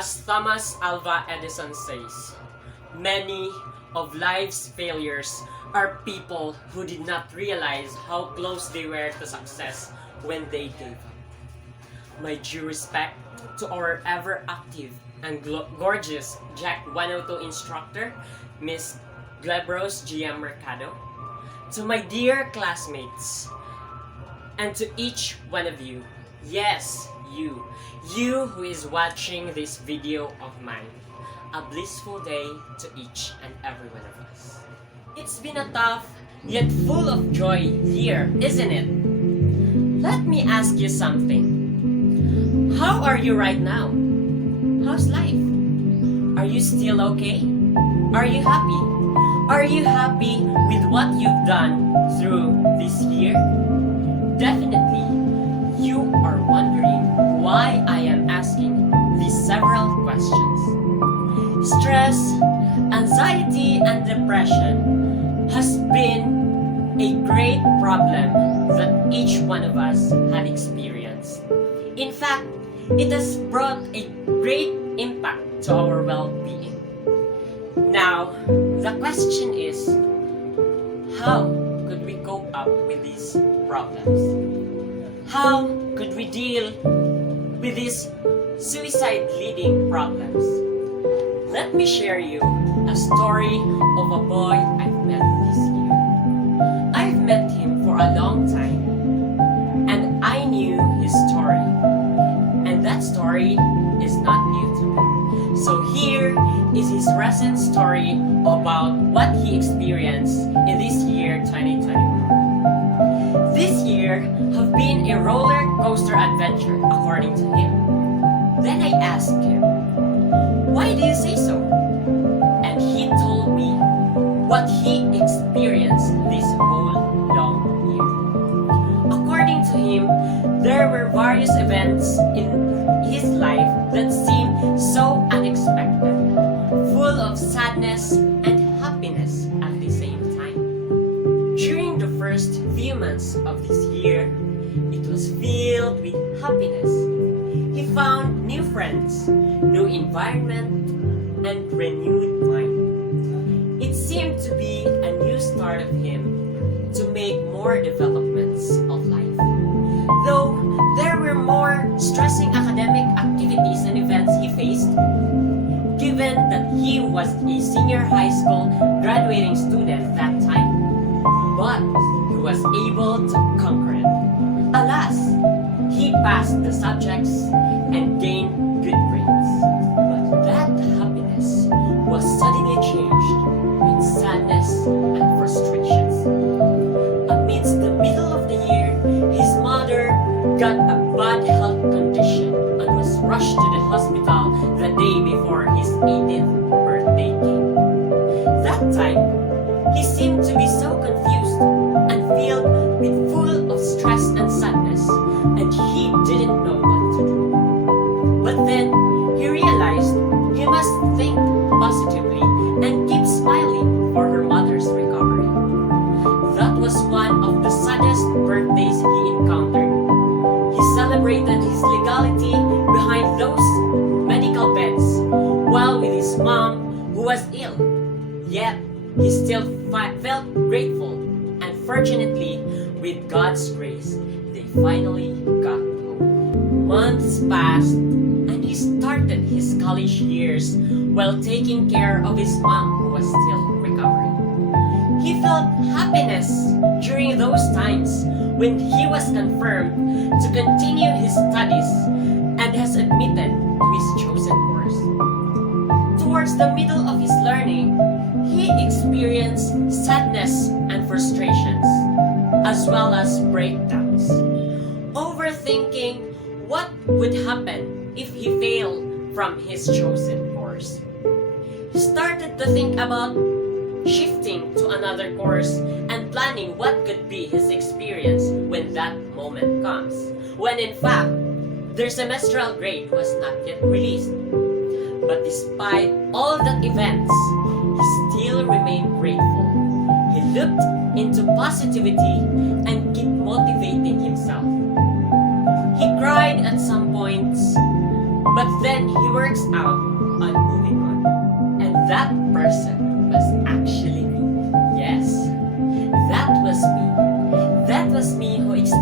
As Thomas Alva Edison says, many of life's failures are people who did not realize how close they were to success when they gave up. My due respect to our ever active and gorgeous Jack 102 instructor, Miss Glebros GM Mercado, to my dear classmates, and to each one of you, yes, you who is watching this video of mine, a blissful day to each and every one of us. It's been a tough, yet full of joy year, isn't it? Let me ask you something. How are you right now? How's life? Are you still okay? Are you happy? Are you happy with what you've done through this year? Definitely, you are wondering why I am asking these several questions. Stress, anxiety, and depression has been a great problem that each one of us had experienced. In fact, it has brought a great impact to our well-being. Now, the question is, how could we cope up with these problems? How could we deal with these suicide-leading problems? Let me share you a story of a boy I've met this year. I've met him for a long time, and I knew his story. And that story is not new to me. So here is his recent story about what he experienced in this year 2021. This year have been a roller coaster adventure according to him. Then I asked him, why do you say so? And he told me what he experienced this whole long year. According to him, there were various events in his life that seemed so unexpected, full of sadness and happiness at the same time. During the first few months of this year, it was filled with happiness. He found new friends, new environment, and renewed mind. It seemed to be a new start of him to make more developments of life. Though there were more stressing academic activities and events he faced, given that he was a senior high school graduating student that time, but he was able to conquer it. Alas, he passed the subjects and gained good grades. But that happiness was suddenly changed with sadness and frustrations. Amidst the middle of the year, his mother got a bad health condition and was rushed to the hospital the day before his 18th birthday came. That time, he seemed to be so confused and filled with full of stress and sadness, and he didn't know what to do. But then, he realized he must think positively and keep smiling for her mother's recovery. That was one of the saddest birthdays he encountered. He celebrated his legality behind those medical beds while with his mom who was ill. Yet, he still felt grateful, and fortunately, with God's grace, they finally got home. Months passed, and he started his college years while taking care of his mom who was still recovering. He felt happiness during those times when he was confirmed to continue his studies and has admitted to his chosen course. Towards the middle of his learning, he experienced sadness and frustrations, as well as breakdowns, overthinking what would happen if he failed from his chosen course. He started to think about shifting to another course and planning what could be his experience when that moment comes, when in fact, their semestral grade was not yet released. But despite all the events, he still remained grateful. He looked into positivity and kept motivating himself. He cried at some points, but then he works out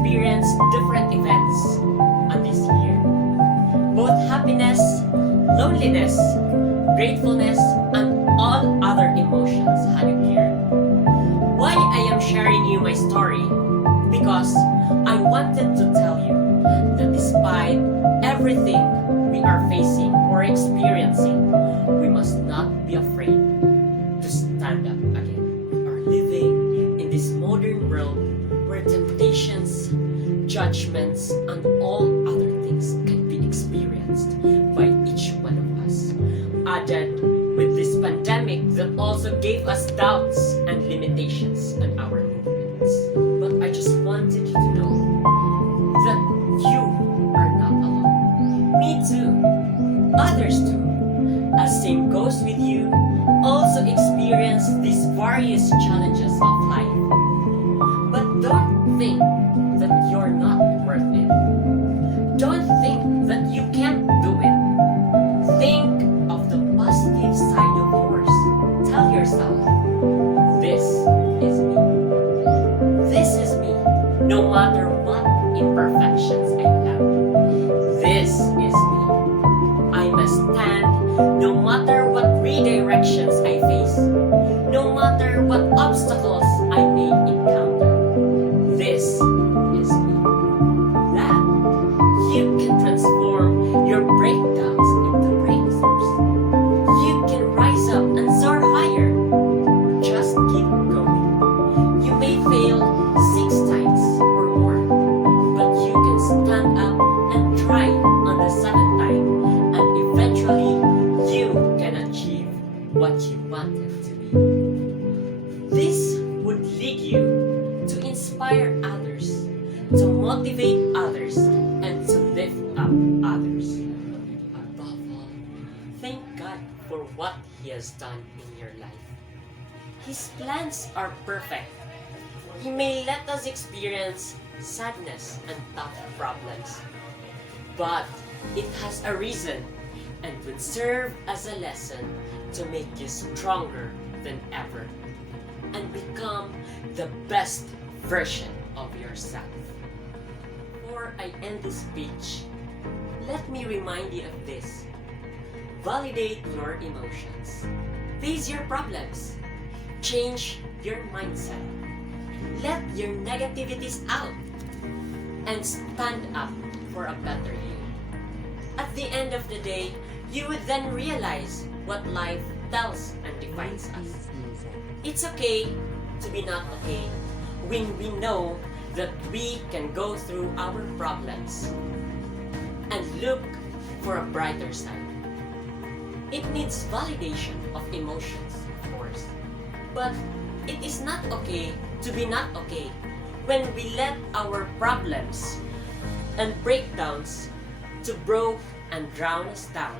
experienced different events on this year. Both happiness, loneliness, gratefulness, and all other emotions had appeared. Why I am sharing you my story? Because I wanted to tell you that despite everything we are facing or experiencing, we must not be afraid to stand up again. We are living in this modern world where temptations, judgments, and all other things can be experienced by each one of us. Added with this pandemic that also gave us doubts and limitations on our movements. But I just wanted you to know that you are not alone. Me too. Others too. As same goes with you, also experience these various challenges of life. But don't think that you're not worth it. Don't think that you can't do it. Think of the positive side of yours. Tell yourself, this is me. This is me, no matter what imperfections I have. This is me. I must stand no matter what redirections I face, no matter what obstacles I may encounter. This is me. That you can transform your breakdowns into breakthroughs. You can rise up and soar higher. Just keep going. You may fail 6 times or more, but you can stand up and try on the 7th time, and eventually you can achieve what you wanted to be. This would lead you to inspire others, to motivate others, and to lift up others. Above all, thank God for what He has done in your life. His plans are perfect. He may let us experience sadness and tough problems, but it has a reason and would serve as a lesson to make you stronger than ever and become the best version of yourself. Before I end this speech, let me remind you of this. Validate your emotions. Face your problems. Change your mindset. Let your negativities out and stand up for a better you. At the end of the day, you would then realize what life tells and defines us. It's okay to be not okay when we know that we can go through our problems and look for a brighter side. It needs validation of emotions, of course, but it is not okay to be not okay when we let our problems and breakdowns to broke and drown us down.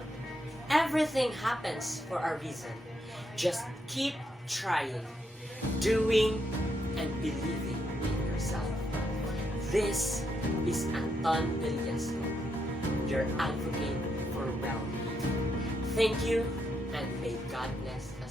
Everything happens for a reason. Just keep trying, doing, and believing in yourself. This is Anton Villasco, your advocate for well-being. Thank you, and may God bless us.